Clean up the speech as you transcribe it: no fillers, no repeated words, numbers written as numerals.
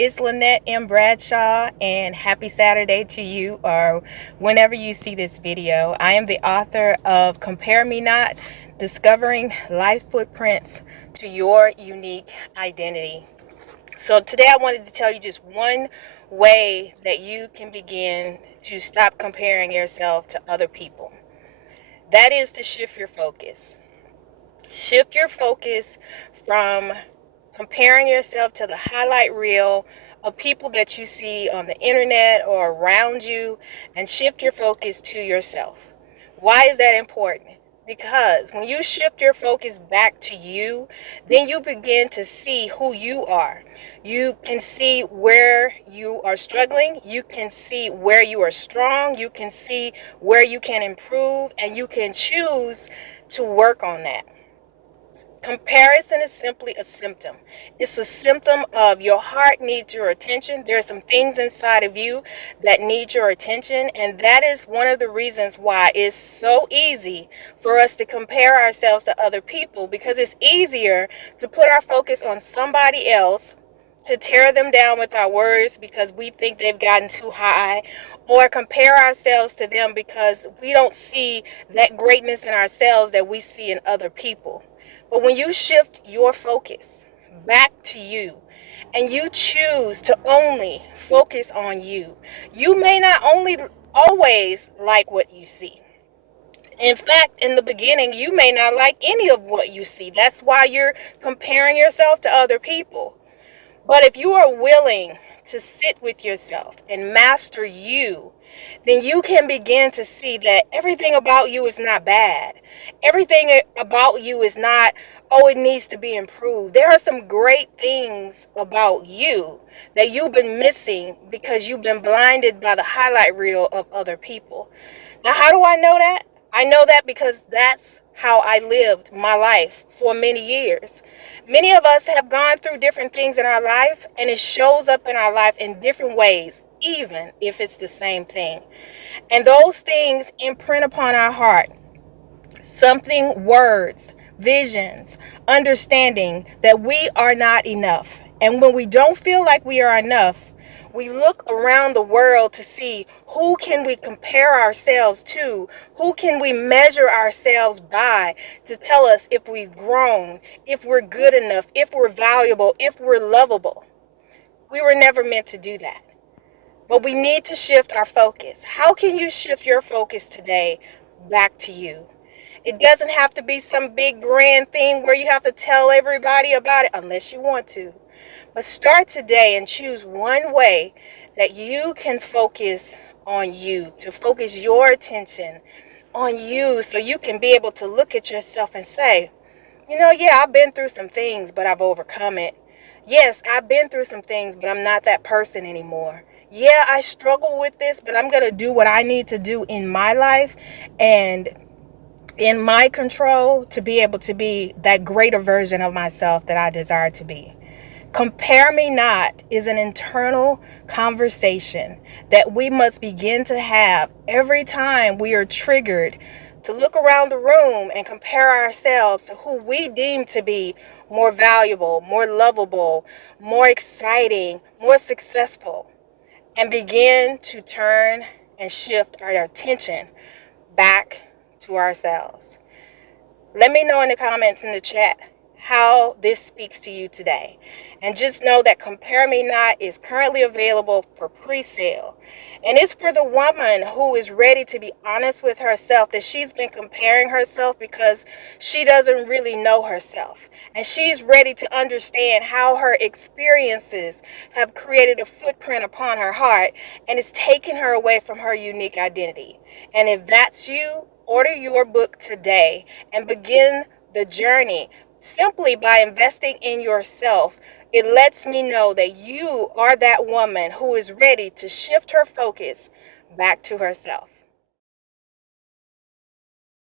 It's Lynette M. Bradshaw, and happy Saturday to you, or whenever you see this video. I am the author of Compare Me Not, Discovering Life Footprints to Your Unique Identity. So today I wanted to tell you just one way that you can begin to stop comparing yourself to other people. That is to shift your focus. Shift your focus from comparing yourself to the highlight reel of people that you see on the internet or around you, and shift your focus to yourself. Why is that important? Because when you shift your focus back to you, then you begin to see who you are. You can see where you are struggling. You can see where you are strong. You can see where you can improve, and you can choose to work on that. Comparison is simply a symptom. It's a symptom of your heart needs your attention. There are some things inside of you that need your attention, and that is one of the reasons why it's so easy for us to compare ourselves to other people, because it's easier to put our focus on somebody else, to tear them down with our words because we think they've gotten too high, or compare ourselves to them because we don't see that greatness in ourselves that we see in other people. But when you shift your focus back to you and you choose to only focus on you, you may not only always like what you see. In fact, in the beginning, you may not like any of what you see. That's why you're comparing yourself to other people. But if you are willing to sit with yourself and master you, then you can begin to see that everything about you is not bad. Everything about you is not, oh, it needs to be improved. There are some great things about you that you've been missing because you've been blinded by the highlight reel of other people. Now, how do I know that? I know that because that's how I lived my life for many years. Many of us have gone through different things in our life, and it shows up in our life in different ways, even if it's the same thing. And those things imprint upon our heart something, words, visions, understanding that we are not enough. And when we don't feel like we are enough, we look around the world to see who can we compare ourselves to, who can we measure ourselves by to tell us if we've grown, if we're good enough, if we're valuable, if we're lovable. We were never meant to do that. But we need to shift our focus. How can you shift your focus today back to you? It doesn't have to be some big grand thing where you have to tell everybody about it unless you want to. But start today and choose one way that you can focus on you, to focus your attention on you, so you can be able to look at yourself and say, yeah, I've been through some things, but I've overcome it. Yes, I've been through some things, but I'm not that person anymore. Yeah, I struggle with this, but I'm going to do what I need to do in my life and in my control to be able to be that greater version of myself that I desire to be. Compare me not is an internal conversation that we must begin to have every time we are triggered to look around the room and compare ourselves to who we deem to be more valuable, more lovable, more exciting, more successful, and begin to turn and shift our attention back to ourselves. Let me know in the comments in the chat how this speaks to you today. And just know that Compare Me Not is currently available for pre-sale. And it's for the woman who is ready to be honest with herself, that she's been comparing herself because she doesn't really know herself. And she's ready to understand how her experiences have created a footprint upon her heart, and it's taken her away from her unique identity. And if that's you, order your book today and begin the journey simply by investing in yourself. It lets me know that you are that woman who is ready to shift her focus back to herself.